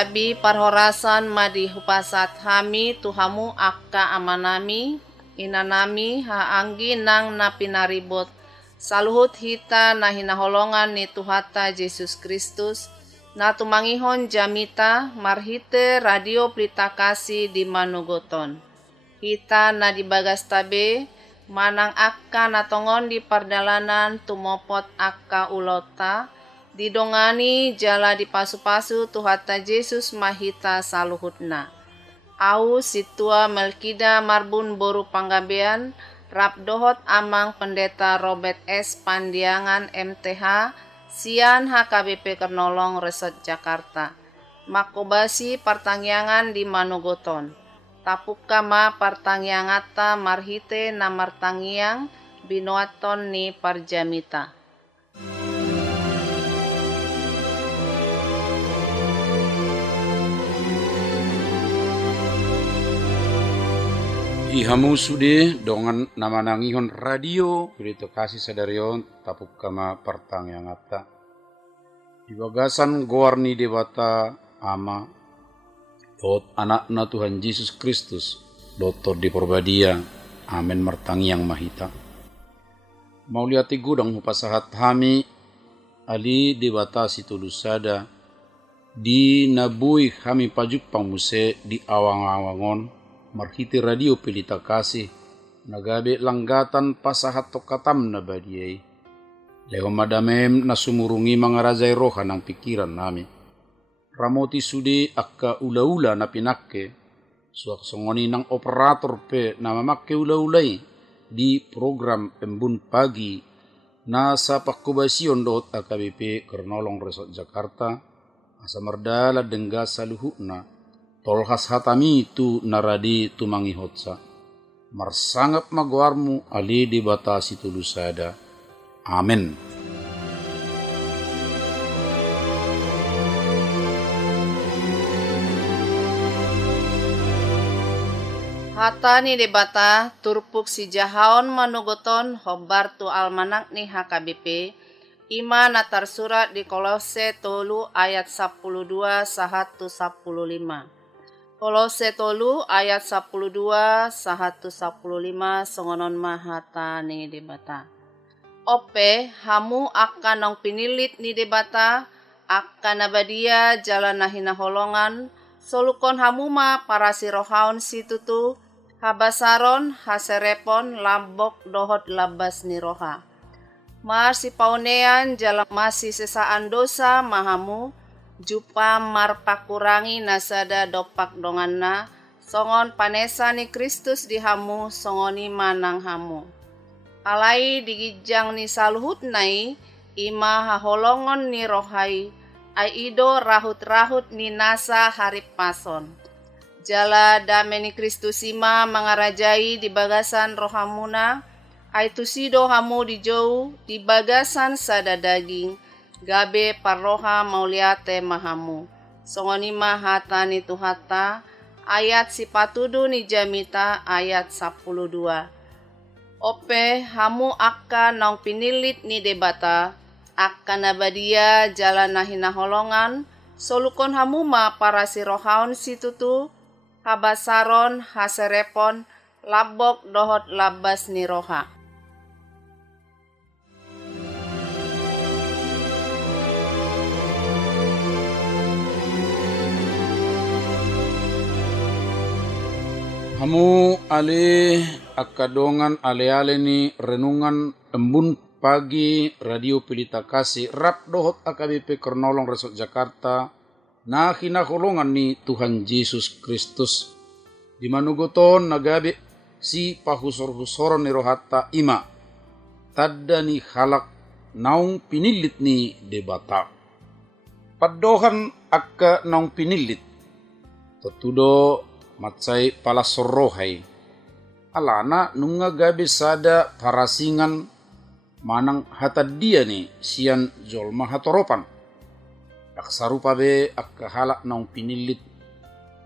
Sabi parhorasan madi hupasat hami tuhamu akka amanami inanami haanggi nang napinaribot saluhut hita na hinaholongan ni Tuhata Yesus Kristus na tumangihon jamita marhite radio Pelita Kasih di Manugoton. Hita na dibagas tabe manang akka natongon di pardalanan tumopot akka ulota didongani jala di pasu-pasu Tuhata Yesus mahita saluhutna. Au situa Melkida marbun boru panggabean rap dohot amang pendeta Robert S. Pandiangan MTH sian HKBP Kernolong Resort Jakarta. Makobasi pertangyangan di Manugoton. Tapukama partangyangata marhite na martangyang binoaton ni parjamita. Ihamu sude dongan nama nangihon radio Pelita Kasih sadarion tapukama partangyangata. Di bagasan goarni debata ama Dot anakna Tuhan Yesus Kristus, Dr. di Porbadia, amen martangyang mahita. Mau liati gudang hupasahat hami, ali debatasi tulusada, di nabui kami pajuk pangmuse di awang-awangon, marhiti radio Pelita Kasih, nagabe langgatan pasahat tokatam na badiyay. Leho madamem na sumurungi mga razay roha ng pikiran nami. Ramoti sude akka ula-ula na pinakke, suak songoni ng operator pe na mamakke ula-ulay di program Embun Pagi na sa pakubasyon dot AKBP Kernolong Resort Jakarta asa merdala dengga saluhuna tolhas hatami tu naradi tumangihotsa marsangap magwarmu ali di batasi tulusada. Amen. Hata ni debata turpuk si jahaon Manugoton hobar tu almanak ni HKBP ima natar surat di Kolose tolu ayat 12 sahatu 15. Kolose tolu ayat 12 sahatu 15 songonon mahata ni debata. Ope hamu akan nong pinilit ni debata akan nabadia jalan nahina holongan solukon hamuma para sirohaon situtu habasaron haserepon lambok dohot labas niroha. Marsi paunean jalan masih sesaan dosa mahamu jupa marpakurangi nasada dopak donganna songon panesa ni Kristus di hamu songoni manang hamu. Alai digijang ni saluhut nai ima haholongon ni rohai ai ido rahut-rahut ni nasa harip pason. Jala dameni Kristus ima mangarajai di bagasan rohamuna, aitu sido hamu di jauh di bagasan sada daging, gabe parroha mauliate mahamu. Songoni mahata ni Tuhata, ayat si patudu ni jamita ayat 12. Ope hamu akka naung pinilit ni debata, akka nabadia jalan nahina holongan, solukon hamu ma para sirohaon situtu, habasaron haserepon labok dohot labas niroha. Hamu ale akadongan ale-ale ni renungan Embun Pagi radio Pelita Kasih rap dohot AKBP Kernolong Resort Jakarta na hinakulungan ni Tuhan Yesus Kristus. Di Manugoton nagabi si pahusor-husoran ni rohata ima. Tadda ni halak naung pinilit ni debata. Padohan akka naung pinilit. Tetudo matsay palasorohay. Alana nung gabi sada parasingan manang hatad dia ni siyan jolma hatoropan. Aksarupa be akka halak naung pinilit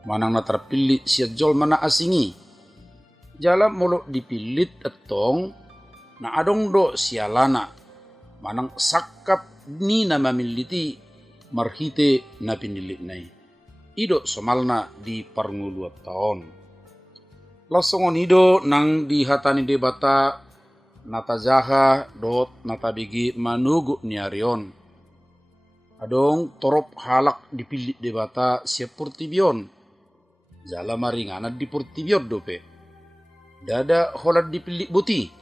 manang natarpili siya jolma na asingi. Jala molo dipilit atong na adong do siya lana manang sakap ni na mamiliti marhite na pinilit nai. ido somalna di parngulu taon. Lasongon ido nang dihatani debata nata jaha dot nata bigi manugu niarion. Adong torop halak dipilih debata siap purtibion. Jala maringana di purtibion dope. Dada holan dipilih buti.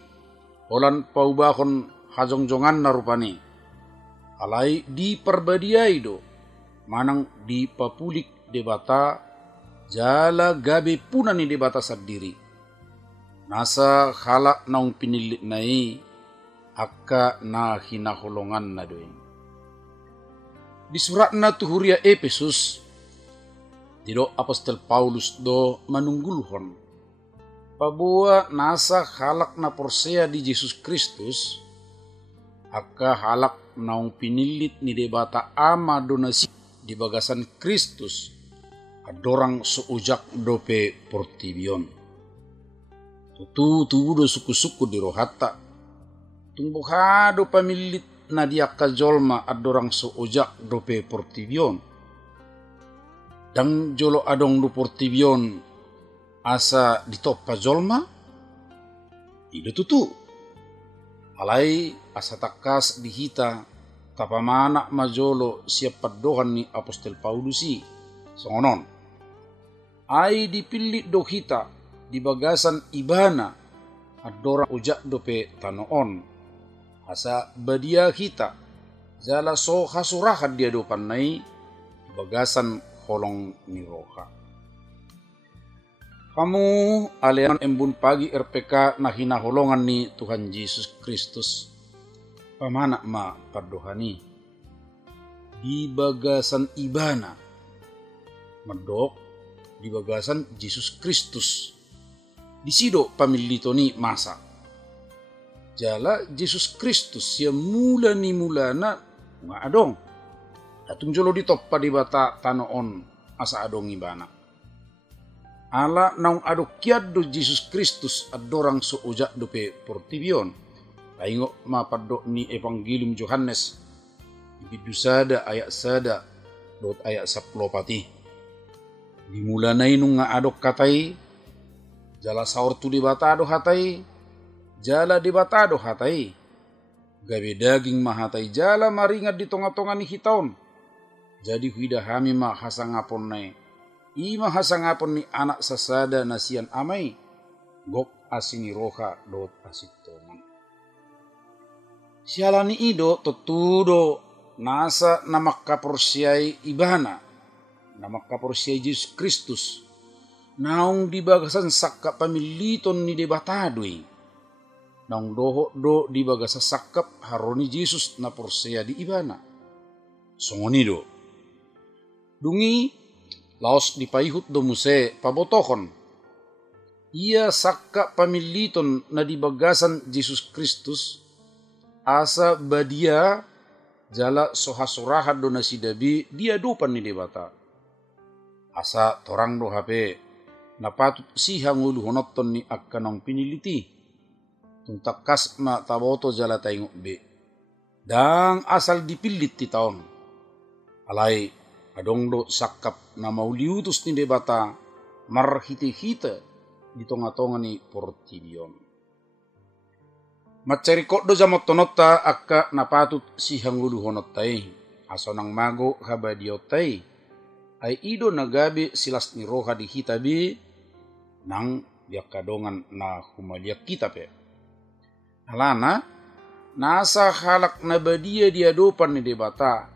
Holan paubahon hajong-jongan narupani. Alai di perbadiai do. Manang di papulik debata jala gabe punani debata sendiri. Nasa halak naung pinilit nai akka na hinaholongan na doing. Di surat na tuhuria Efesus, dido Apostol Paulus do manunggulhon. Pabuwa nasa halak na porsea di Jesus Kristus, akka halak naung pinilit ni debata ama donasi di bagasan Kristus, adorang suujak dope portibion. Tubu do suku-suku di rohata, tumbuhado pamilit na dia kajolma adorang suujak dope portibion. Dang jolo adong do portibion asa ditoppa jolma, ido tutu. Alai asa takas dihita tapamana majolo siap padohan ni Apostol Paulusi. Songonon. Ai dipilih do hita di bagasan ibana adorang ujak dope tanoon. Asa badia hita jala so hasurahan dia dopan nai di bagasan holong ni roha. Kamu alian embun pagi RPK na hinaholongan ni Tuhan Yesus Kristus. Pamana ma padohani. Di bagasan ibana. Medok di bagasan Yesus Kristus. Di sido pamilito ni masa. Jala Yesus Kristus yang mula ni mulana nga adong. Datung jolo ditoppa di bata tanoon asa adong ibana. Ala naung adok kiad do Jesus Kristus adorang suujak dope portibion. Taingo mapadok ni Evangelium Yohanes. Ibidu sada ayat sada dot ayat 10 pati. Dimula na inung nga adok katay. Jala saur tu di batado hatay. Jala di batado hatay. Gabe daging mahatay jala maringat di tonga-tonga ni hitaon. Jadi huida hami mahasangapon na ima hasangapon ni anak sasada nasian amay, gok asini roha dot asitoman. Sialani ido totudo nasa namakkaporsiay ibana, namakkaporsiay Jesus Kristus, naung di bagasan sakka pamiliton ni debatadoy, naung doho do di bagasa sakkap haroni Jesus na porsia di ibana. Songonido, dungi laos dipaihut do muse pabotohon. Ia sakka pamiliton na di bagasan Jesus Kristus asa badia jala sohasurahan do nasidabi dia dupan ni debata. Asa torang do hape napatut sihang ulu honoton ni akkanong piniliti. Tuntakas ma taboto jala taingok be. Dang asal dipilit ti taon. Alay adong do sakap na mauliutus ni debata marhite-hite di tonga-tonga ni portibion. Macarikot do jamotonota akka napatut sihang ulu honotay. Aso nang mago habadiotay. Ay ido nagabi silas ni roha di hitabi nang diakadongan na humaliak kita pe. Alana nasa halak na badia diadopan ni debata.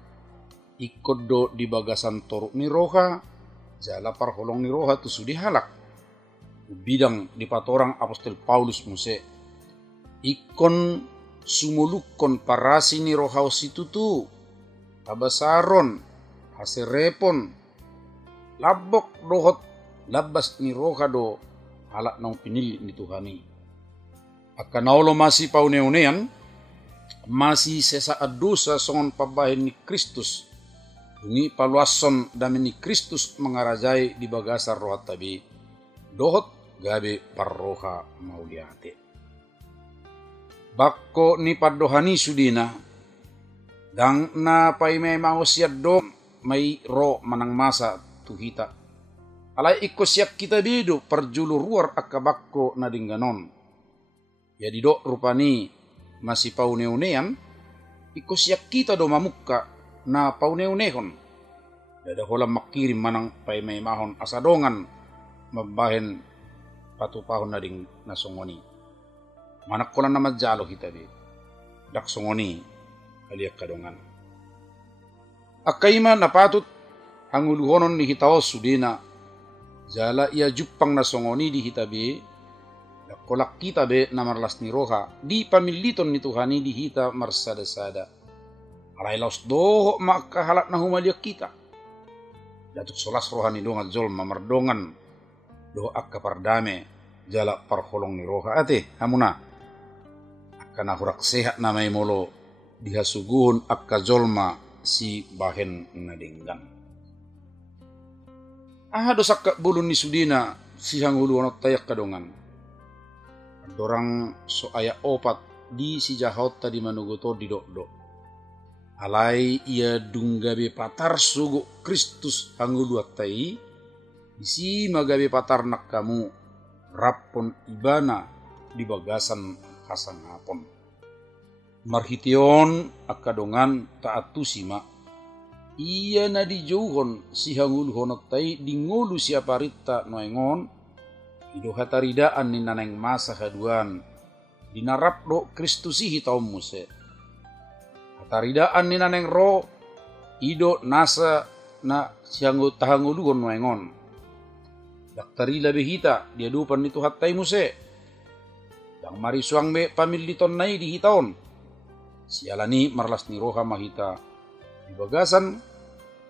Ikut do di bagasan toruk ni roha, jala parholong ni roha tu sudi halak. Bidang di patorang Apostol Paulus muse. Ikon sumulukon parasi ni roha situ tu. Abasaron, haserepon, labok dohot, labas ni roha do halak nang pinili ni Tuhani. Akanaulo masih paune-unean, masih sesaat dosa songon pabahin ni Kristus. Dungi paluason dami ni Kristus mengarajai di bagasar roha tabi. Dohot gabe parroha mauliate. Bakko ni padohani sudina. Dang na paimay mausiad do may ro manang masa hita. Alai iko siap kita bedo perjulu ruar akabakko na dingganon. Ya didok rupani masih pauneunean, iko siap kita do mamukka na pauneunehon. Dada holam makirim manang paimay mahon asadongan mabahen patupahon na ding nasongoni. Manak ko lang na madjalo hita be. Dak songoni aliak kadongan. Akaima napatut hanguluhonon ni hitaos sudina. Jala ia jupang nasongoni di hitabe. Kolak kita be na marlas ni roha. Di pamiliton ni Tuhani di hita marsada-sada. Alay laos doho makahalat na humaliak kita. Datuk solas rohani donga jol mamardongan. Doho akka pardame. Jala parholong ni roha. Ate, hamuna. Akka nahurak sehat na may molo. Dihasuguhon akka jolma si bahen nadinggan. Dosak ka bulun ni sudina si hanghulu anot tayak kadongan. Dorang so aya opat di si jahot tadi manugoto di dok. Alai ia dunggabe patar sugo Kristus hanghulu atai isi magabe patar nak kamu rapon ibana di bagasan hasangapon. Marhition akadongan taatu sima. Iya na di jauhon si hanghulu honotai di ngulu siapa rita noengon. Ido hataridaan ni naneng masa haduan. Dinarap do Kristusihi taum muse. Hataridaan ni naneng ro. Ido nasa na si hanghulu noengon. Daktarila behita dia dupan itu hatai muse. Dang mari suang be pamiliton nai di hitaon. Sialani marlas ni roha mahita di bagasan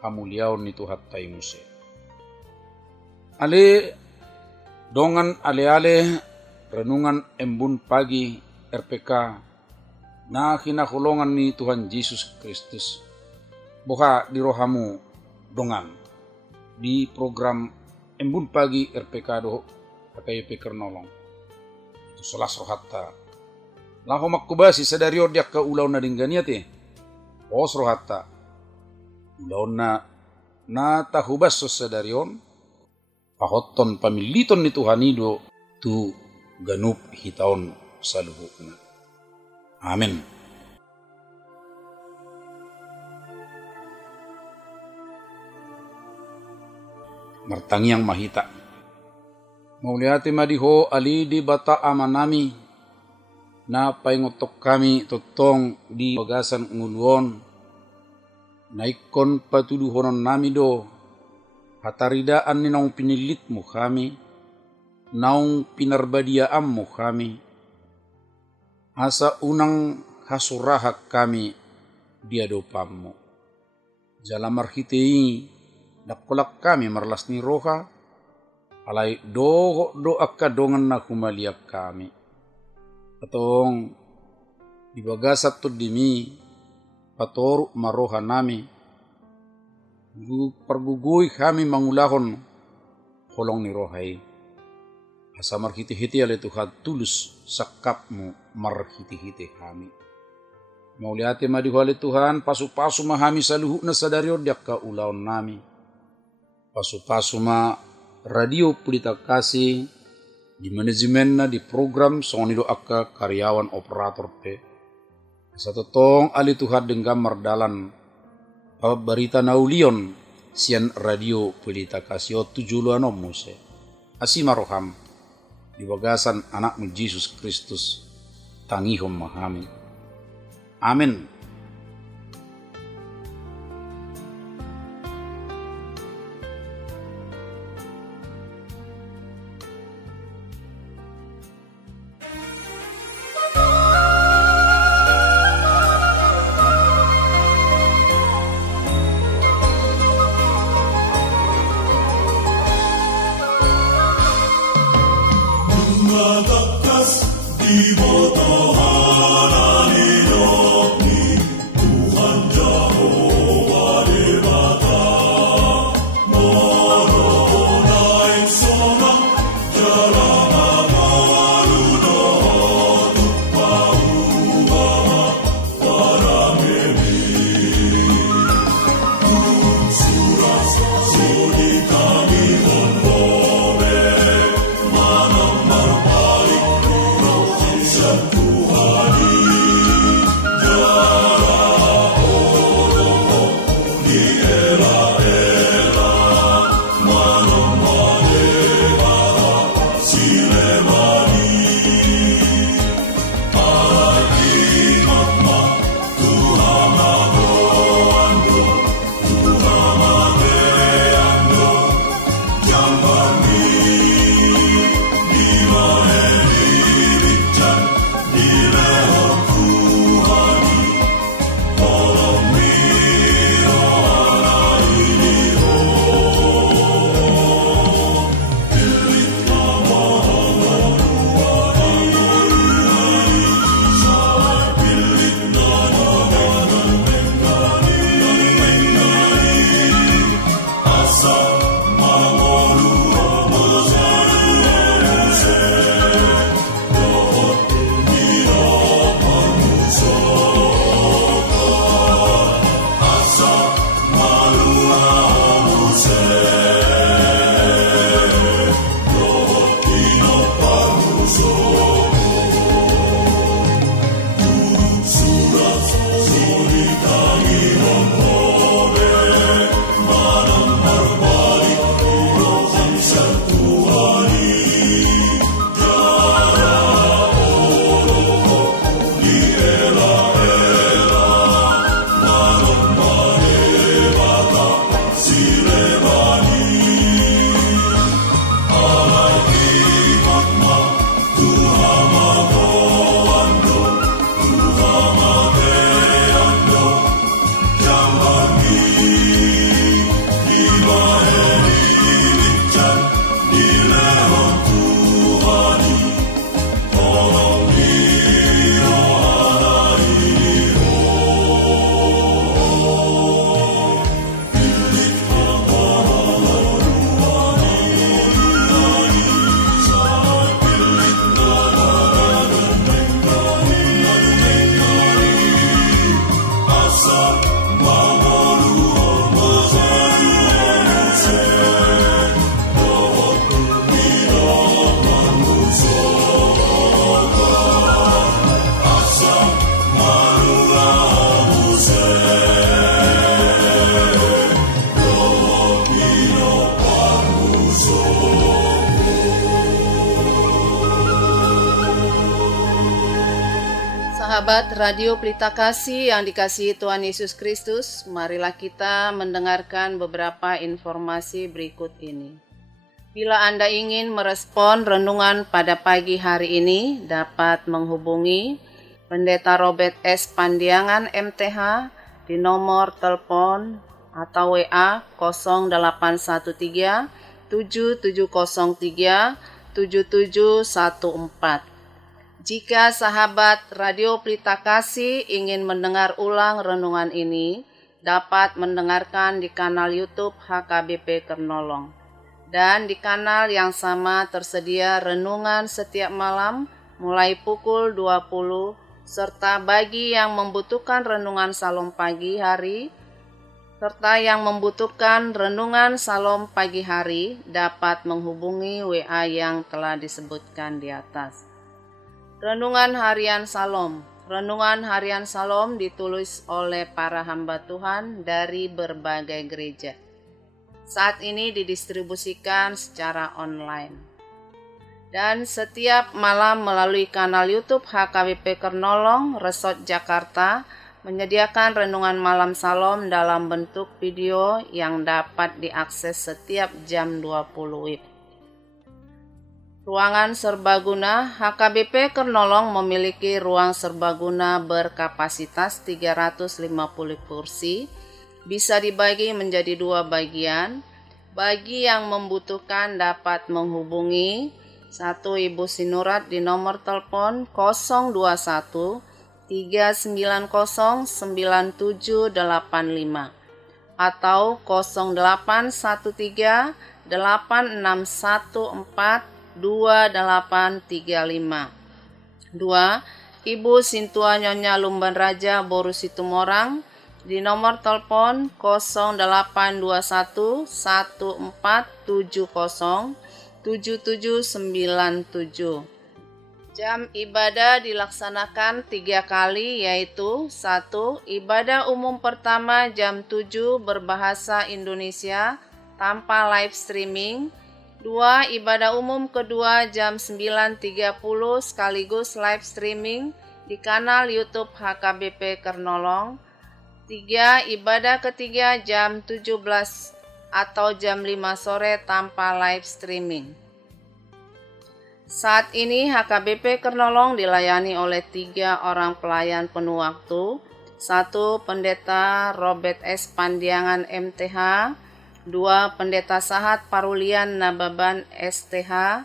hamuliaon ni tuhat taimuse. Ale dongan ale-ale renungan embun pagi RPK na kinahulongan ni Tuhan Yesus Kristus. Boha di rohamu dongan di program embun pagi RPK do KPP Kernolong. Itu selas rohata. Laho makubasi sadario dia ka ulaw na dinggania te. Os rohata. Ulaw na tahubas so sadarion. Pahoton pamiliton ni Tuhanido tu ganup hitaon saluhukna. Amin. Martangiang mahita. Mauliati madiho ali di bata amanami. Na paingotok kami totong di bagasan nguluon. Naikon patuduhonon nami do. Hataridaan ni naung pinilit mo kami. Naung pinarbadiaan mo kami. Asa unang hasurahak kami diadopam mo. Jala marhitei dakolak kami marlas ni roha. Alay do akadongan na humaliak kami. Atong dibagasat to dimi patoru maroha nami perguguy kami mangulahon holong ni rohay asa marhiti-hiti ale Tuhan tulus sakapmu marhiti-hiti kami mauliati madihwali Tuhan pasu-pasu mahami saluhu na sadario diak ka ulaon nami pasu-pasu ma radio Pelita Kasih di manajemen na di program songonido akka karyawan operator pe. Sa totong ali Tuhan denggam mardalan berita naulion sian radio Pelita Kasih 7 muse. Asima roham di bagasan anakmu Yesus Kristus tangihom mahami. Amin. Suri Sahabat Radio Pelita Kasih yang dikasihi Tuhan Yesus Kristus, marilah kita mendengarkan beberapa informasi berikut ini. Bila Anda ingin merespon renungan pada pagi hari ini, dapat menghubungi Pendeta Robert S. Pandiangan MTH di nomor telepon atau WA 0813 7703 7714. Jika sahabat Radio Pelita Kasih ingin mendengar ulang renungan ini, dapat mendengarkan di kanal YouTube HKBP Kernolong. Dan di kanal yang sama tersedia renungan setiap malam mulai pukul 20, serta bagi yang membutuhkan renungan Salom pagi hari, serta yang membutuhkan renungan Salom pagi hari, dapat menghubungi WA yang telah disebutkan di atas. Renungan Harian Salom. Renungan Harian Salom ditulis oleh para hamba Tuhan dari berbagai gereja. Saat ini didistribusikan secara online. Dan setiap malam melalui kanal YouTube HKBP Kernolong, Resort Jakarta, menyediakan renungan malam Salom dalam bentuk video yang dapat diakses setiap jam 20 WIB. Ruangan serbaguna. HKBP Kernolong memiliki ruang serbaguna berkapasitas 350 kursi, bisa dibagi menjadi 2 bagian. Bagi yang membutuhkan dapat menghubungi 1 Ibu Sinurat di nomor telepon 021 390 9785 atau 0813 8614 2835. 2. Ibu Sintua Nyonya Lumban Raja Boru Situmorang di nomor telepon 0821 1470 7797. Jam ibadah dilaksanakan 3 kali, yaitu 1. Ibadah umum pertama jam 7 berbahasa Indonesia tanpa live streaming. 2. Ibadah umum kedua jam 9.30 sekaligus live streaming di kanal YouTube HKBP Kernolong. 3. Ibadah ketiga jam 17 atau jam 5 sore tanpa live streaming. Saat ini HKBP Kernolong dilayani oleh 3 orang pelayan penuh waktu. 1. Pendeta Robert S. Pandiangan MTH. 2. Pendeta Sahat Parulian Nababan STH,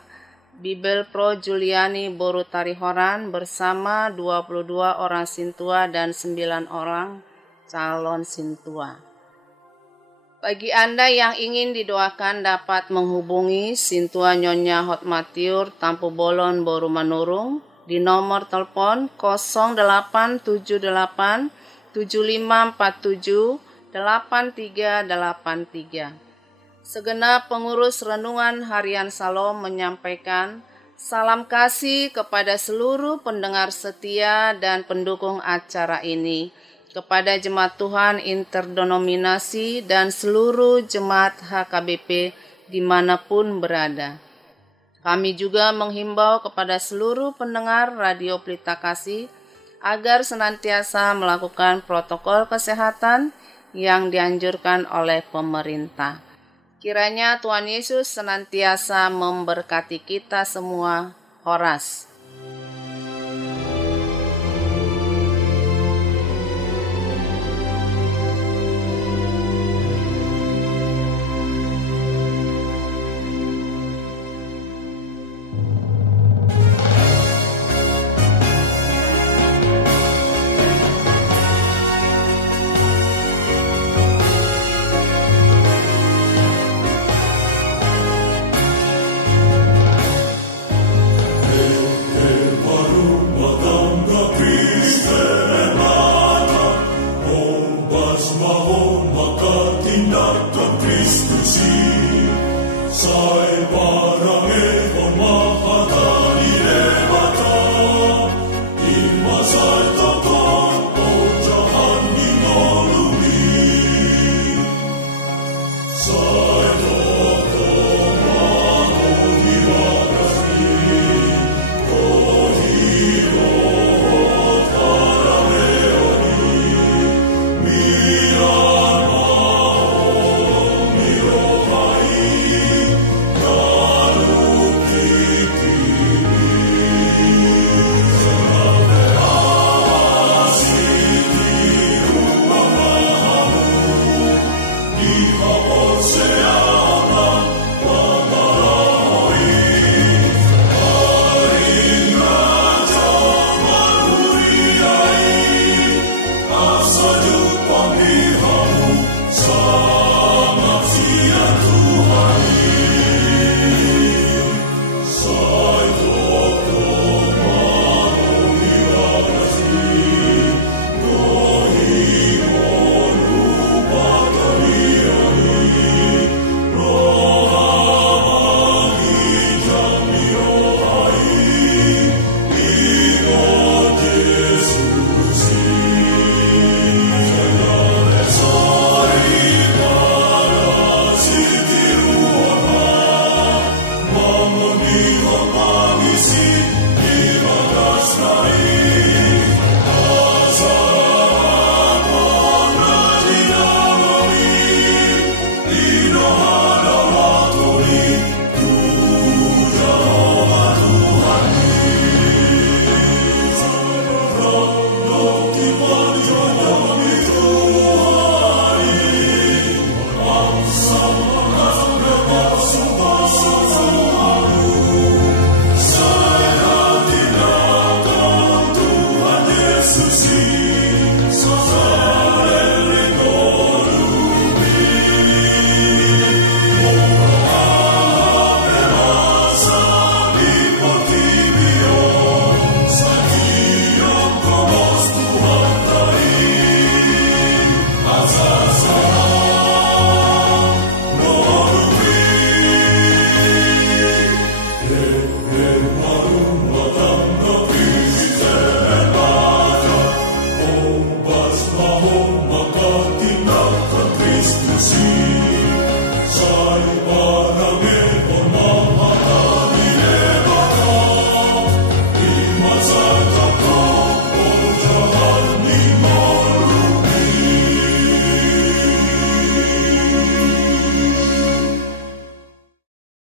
Bibel Pro Juliani Boru Tarihoran bersama 22 orang sintua dan 9 orang calon sintua. Bagi Anda yang ingin didoakan dapat menghubungi Sintua Nyonya Hotmatiur Tampu Bolon Boru Manurung di nomor telepon 0878 7547 8383. Segenap pengurus renungan harian Salom menyampaikan salam kasih kepada seluruh pendengar setia dan pendukung acara ini, kepada jemaat Tuhan interdenominasi dan seluruh jemaat HKBP dimanapun berada. Kami juga menghimbau kepada seluruh pendengar Radio Pelita Kasih agar senantiasa melakukan protokol kesehatan yang dianjurkan oleh pemerintah. Kiranya Tuhan Yesus senantiasa memberkati kita semua. Horas. See